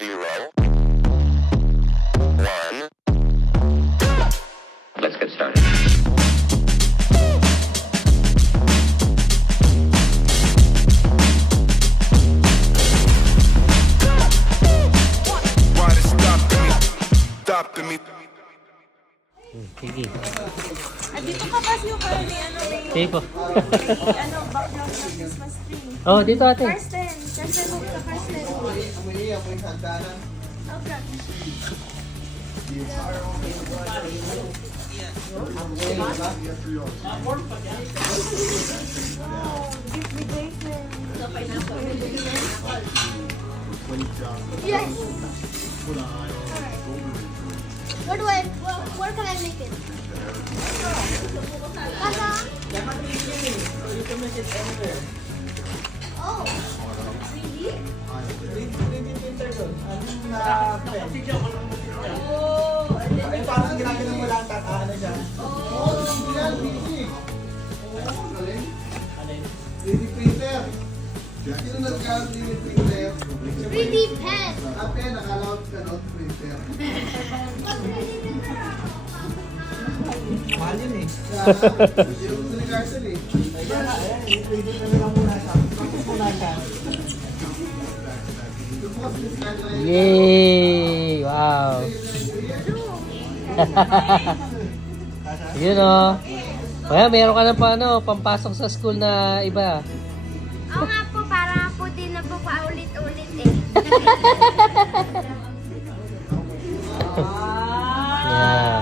0, 1. Let's get started. Why they stopping me? Stopping me. Sige. Dito ka kasi yung parang may ano, Sige po. background ng Christmas tree. Oh, dito ate. Karsten, Karsten, huwag ka Karsten. Okay. Wow, gift with Jason. Yes. Where can I make it? Kasa? Oh. Really? Ay, parang ginagawa mo lang ano siya. Yan, PC. 3D printer. Sino nagkaroon 3D printer? 3D pen. Ate, nakalaot ka not printer. Mahal yun eh. Hindi ko gusto ni Carson eh. Ayan, 3D printer lang muna siya. Tapos muna siya. Yay! Wow! Yun o. Kaya meron ka na pa ano, pampasok sa school na iba. Oo nga po, para po din na po paulit-ulit eh. Yeah.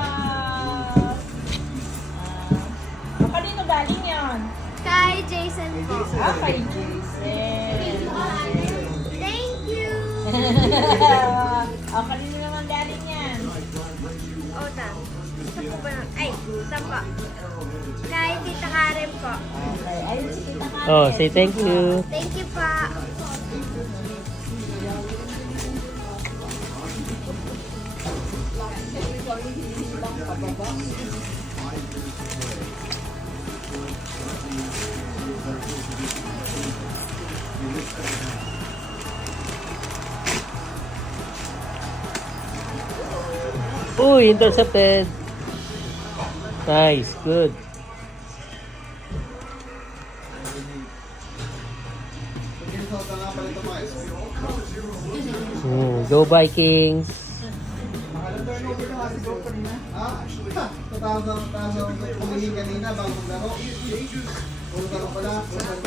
Kanino galing yan? Kay Jason po. Kay Jason. Thank you. Kanino naman galing yan? Oh, tam. Isa po ba na? Ay, isa po. Kay Tita Karen po. Okay, ayun si Tita Karen. Oh, say thank you. Thank you pa. Uy, intercepted. Nice, good. Go Vikings. Makalang turnover na kasi go kanina. Ha? 2,000 pumihi kanina bago maglaro. Puro laro pala.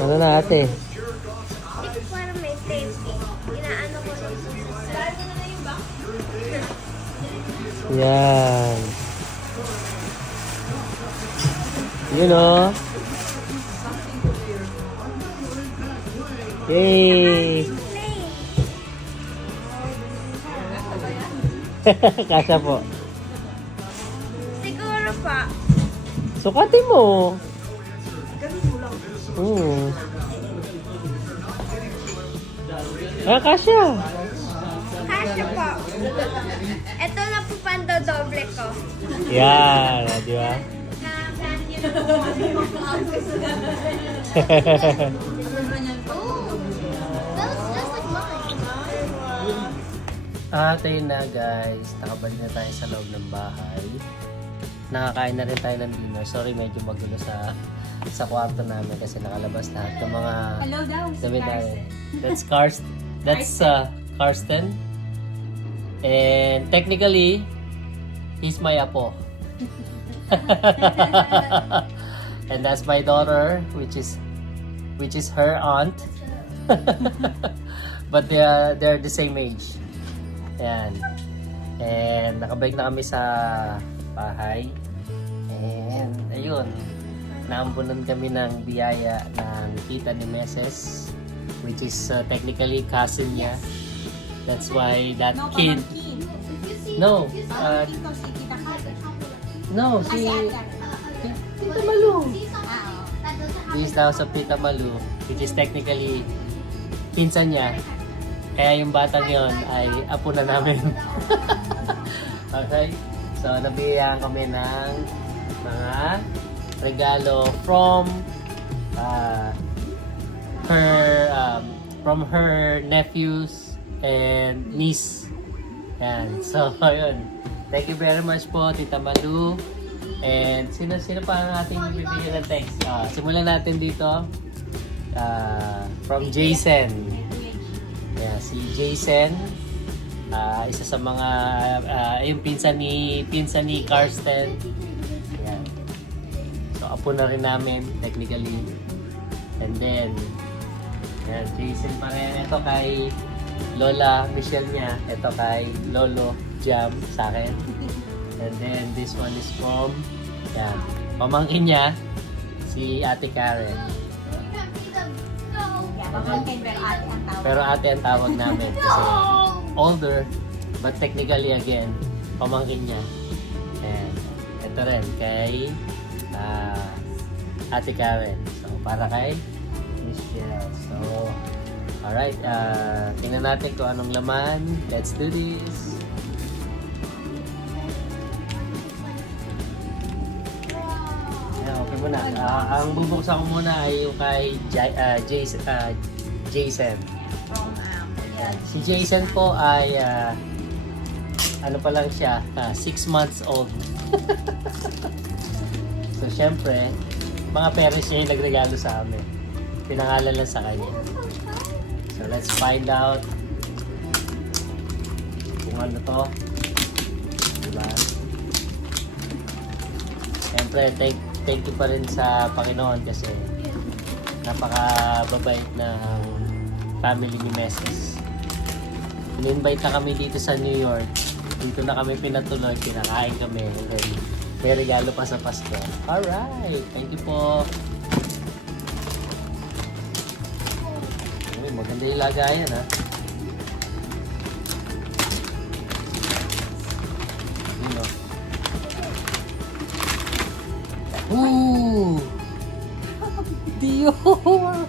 Ano na ate? Hindi ko parang may tape eh. Inaano ko lang po sa Yan. Yun o. Yay! Kasya po. Siguro pa. Sukatin mo. Kasya. Kasya po. Ito na po doble ko. Yan, di ba? That looks just like mine. At ayun na guys, nakabalik na tayo sa loob ng bahay. Nakakain na rin tayo ng dinner. Sorry, medyo magulo sa kwarto namin kasi nakalabas lahat ng mga Hello daw, si damit namin. Carson. That's Karsten. And technically, he's my apo. And that's my daughter, which is her aunt. But they're the same age. Ayan. And nakabalik na kami sa bahay. And ayun, naambunan kami ng biyaya ng tita ni Meses, which is technically cousin niya. That's why that kid. No. Dito si Tita Karen. No, si Tita Malu. He's the house of Tita Malu, which is technically pinsan niya. Kaya yung batang yon ay apo na namin. Okay? So, nabiyayaan kami ng mga regalo from her nephews and niece. Yan. So, ayun. Thank you very much po, Tita Malu. And sino pa ang ating bibigyan ng text? Simulan natin dito. From Jason. Yeah, si Jason. Isa sa mga yung pinsan ni Karsten. Yan. So, apo na rin namin, technically. And then, yan, Jason pa rin. Ito kay Lola Michelle niya. Ito kay Lolo Jam sa akin. And then, this one is from, yan, pamangkin niya, si Ate Karen. Yeah, pamangkin pero ate ang tawag. Pero ate ang tawag namin kasi older, but technically again, pamangkin niya. And ito rin kay Ate Karen. So, para kay Michelle. So, alright. Tingnan natin kung anong laman. Let's do this. Yeah, okay muna. Ang bubuksan ko muna ay yung kay Jason. Si Jason po ay ano pa lang siya, 6 months old. So, syempre, mga parents niya yung nagregalo sa amin. Pinangalan lang sa kanya. So, let's find out kung ano to. Diba? Syempre, thank you pa rin sa Panginoon kasi napaka-babait ng family ni Meses. In-invite na kami dito sa New York. Dito na kami pinatuloy, kinakain kami. And then, may regalo pa sa Pasko. Alright! Thank you po! Uy, maganda yung lagayan, ha? Yun, o. Ooh! Dior!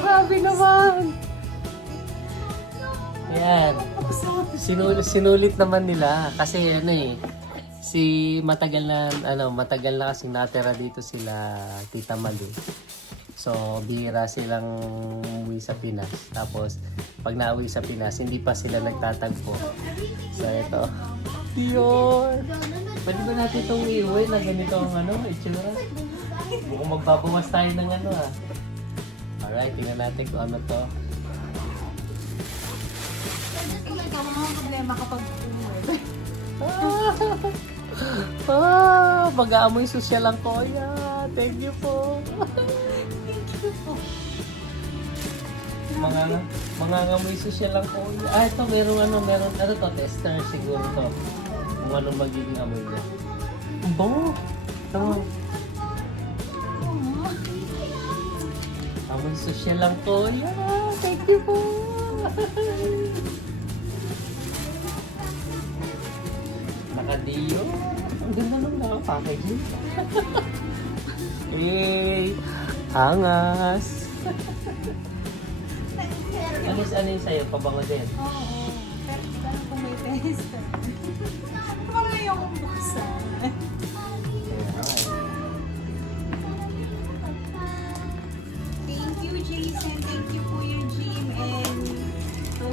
Grabe naman! Ayan. Sinulit naman nila kasi ano eh, matagal na kasing natira dito sila Tita Malu. So, bihira silang umuwi sa Pinas. Tapos, pag nauwi sa Pinas, hindi pa sila nagtatagpo. So, ito. Dior! Pwede ba natin itong iuwi na ganito ang itsura? Mukhang magbabawas tayo ng Alright, tingnan natin kung ano to. Ikaw mga problema kapag umuwi. Mag-aamoy sosyal ang kuya. Thank you po. Mga sosyal ang kuya. Ito meron to, tester siguro to. Kung anong magiging amoy niya. Bango. Ito. Amoy sosyal ang kuya. Thank you po. Nakadiyo. Ang ganda nung naka-packaging. Hey! Angas! Ano yung sa'yo? Pabango din? Oo. Pero parang kung may tester. Parang yung buksan. Thank you, Jason. Thank you for your Jim and to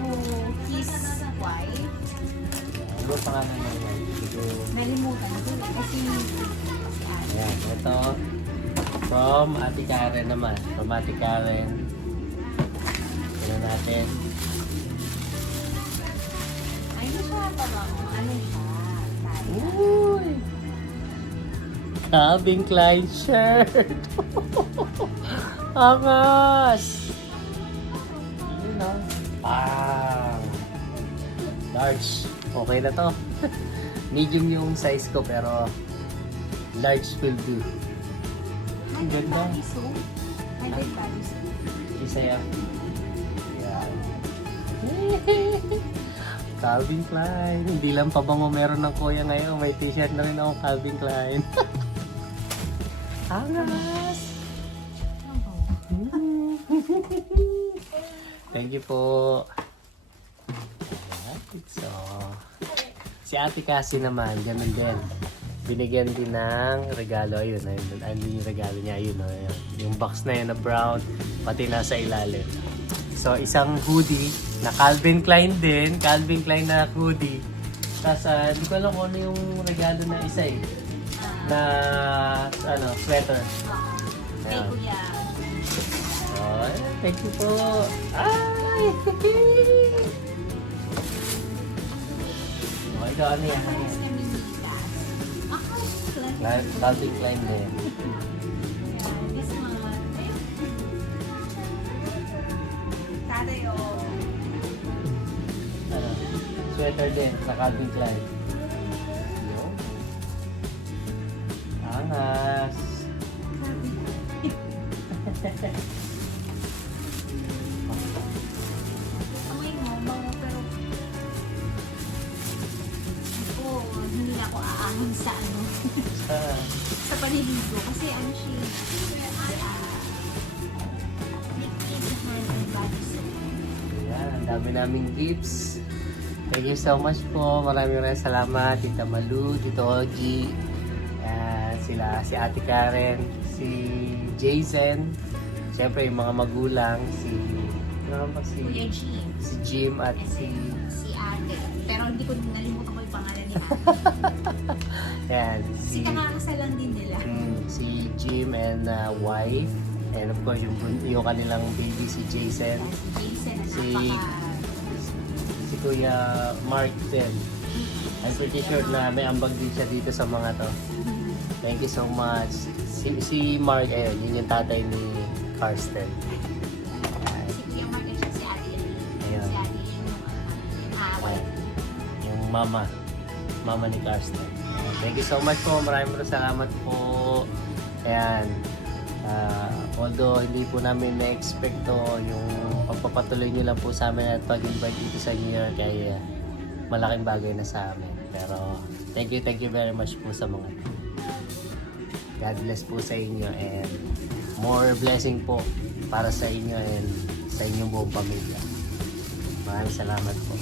his wife. Ano pangalan mo yan? Nalimutan ko kasi Ayan, ito. From Ate Karen naman. From Ate Karen. Tignan natin. ano siya pa ba? Ano siya? Uy! Calvin Klein shirt! Angas! Yun o. Wow! Large. Okay na to. Medium yung size ko pero large will do. Ang ganda. My big body suit. Isa yan. Yan. Calvin Klein. Hindi lang pabango meron ng kuya ngayon. May t-shirt na rin akong Calvin Klein. Angas! Thank you po. So, si Ate Cassie naman, ganun din. Binigyan din ng regalo. Ayun yung regalo niya. Ayun, yung box na yun na brown, pati nasa ilalim. So, isang hoodie Na Calvin Klein din. Calvin Klein na hoodie. Tapos, hindi ko alam kung ano yung regalo na isa eh. Na, sweater. Kay Ayan. Kuya. Oh, thank you po. Ay! Oh, ikaw ano yan? Ano Pares yan? kami ni Cass. Calvin Klein din. Yeah, this month. Eh. Tatay, oh. Ano, sweater din sa Calvin Klein. Yun. Angas. Amoy mo, bango, pero hindi na ako aahon sa Ah, sa paniligo. Kasi ano siya, liquid hand and body soap. Ayan, ang dami naming gifts. Thank you so much po. Maraming salamat. Tita Malu, Tito Ogie, si Ate Karen, si Jason, siyempre yung mga magulang, Kuya Jim. si Jim at Kasi si ate. Pero hindi ko nalimutan ko yung pangalan ni ate. ayan, Kasi kakakasal lang din nila. si Jim and wife, and of course yung kanilang baby si Jason, Si Jason na Si- si Kuya Mark din. I'm pretty sure na may ambag din siya dito sa mga to. Thank you so much. Si Mark, ayun, yun yung tatay ni Karsten. Ayan. Si Kuya Mark at si ate. Ayun. Si ate yung away. Yung mama ni Karsten. Ayan. Thank you so much po. Maraming salamat po. Ayan. Although hindi po namin na-expect to, yung pagpapatuloy nyo lang po sa amin at pag-invite dito sa New York ay malaking bagay na sa amin. Pero thank you very much po sa mga God bless po sa inyo and more blessing po para sa inyo and sa inyong buong pamilya. Maraming salamat po.